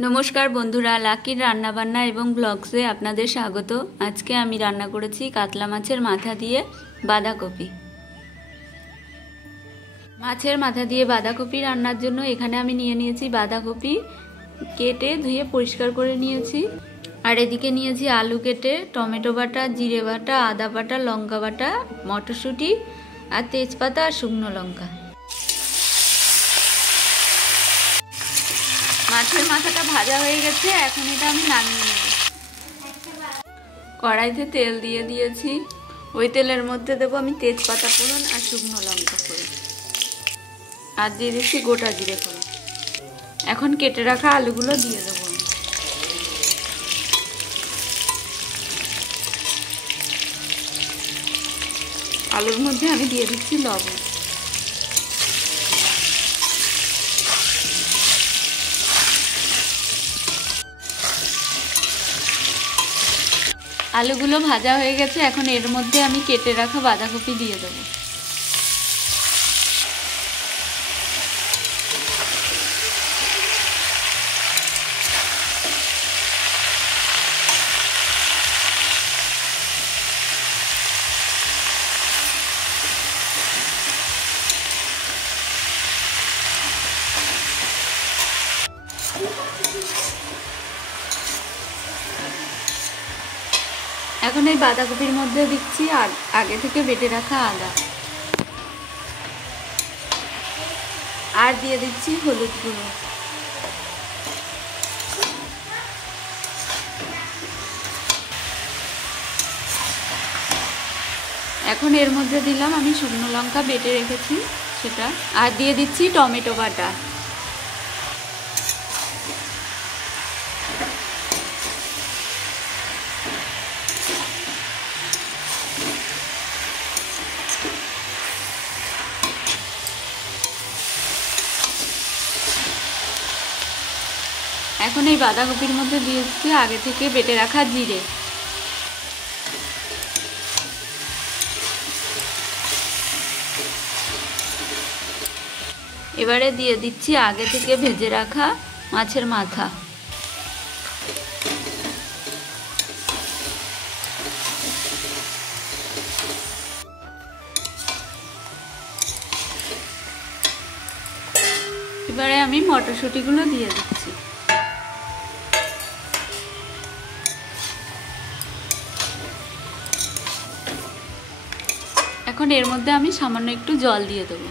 नमस्कार बंधुरा लाकिर रान्ना बान्ना एवं ब्लग्से आपनादेर स्वागत। आज के आमी रान्ना करेছি कातला माछेर माथा दिए बाँधाकपि। माछेर माथा दिए बाँधाकपि रान्नार जोन्नो एखाने आमी निये निয়েছি बाँधाकपि केटे धुए परिष्कार करे निয়েছি और एदिके निয়েছি आलू केटे टमेटो बाटा जिरे बाटा आदा बाटा लंका बाटा मटरशुटी और तेजपाता और शुकनो लंका। माछेर माथाटा भाजा हो गेছে এখন এটা আমি নামিয়ে নেব। কড়াইতে তেল দিয়ে দিয়েছি, ওই তেলের মধ্যে দেব আমি তেজপাতা ফোড়ন আর শুকনো লঙ্কা ফোড়ন আর দিয়ে দিচ্ছি গোটা জিরে ফোড়ন। এখন কেটে রাখা আলুগুলো দিয়ে দেব। আলুর মধ্যে আমি দিয়ে দিচ্ছি লবণ। आलूगुलो भाजा हो गेছে, এখন এর মধ্যে আমি কেটে রাখা বাঁধাকপি দিয়ে দেব। এখন এই বাঁধাকপির মধ্যে দিচ্ছি আগে থেকে বেটে রাখা আদা আর দিয়ে দিচ্ছি হলুদ গুঁড়ো। এখন এর মধ্যে দিলাম আমি শুকনো লঙ্কা বেটে রেখেছি সেটা আর দিয়ে দিচ্ছি টমেটো বাটা। এখন এই বাঁধাকপির মধ্যে দিয়ে দিচ্ছি আগে থেকে বেটে রাখা জিরে। এবারে দিয়ে দিচ্ছি আগে থেকে ভেজে রাখা মাছের মাথা। এবারে আমি মটরশুঁটিগুলো দিয়ে দিচ্ছি। এখন এর মধ্যে আমি সামান্য একটু জল দিয়ে দেব।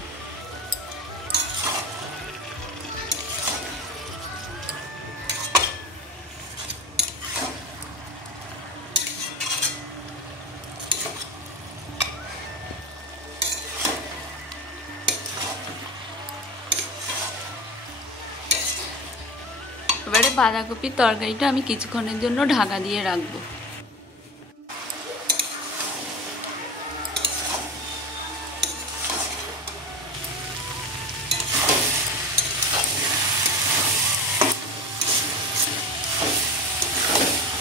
এবারে বাঁধাকপির তরকারিটা আমি কিছুক্ষণের জন্য ঢাকা দিয়ে রাখবো।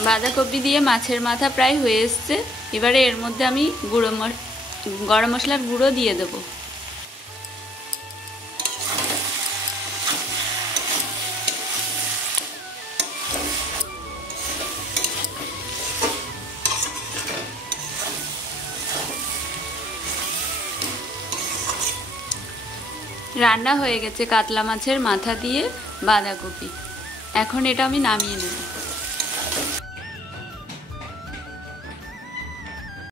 বাঁধাকপি দিয়ে মাছের মাথা প্রায় হয়ে এসছে। এবারে এর মধ্যে আমি গরম মশলার গুঁড়ো দিয়ে দেব। রান্না হয়ে গেছে কাতলা মাছের মাথা দিয়ে বাঁধাকপি। এখন এটা আমি নামিয়ে নেব।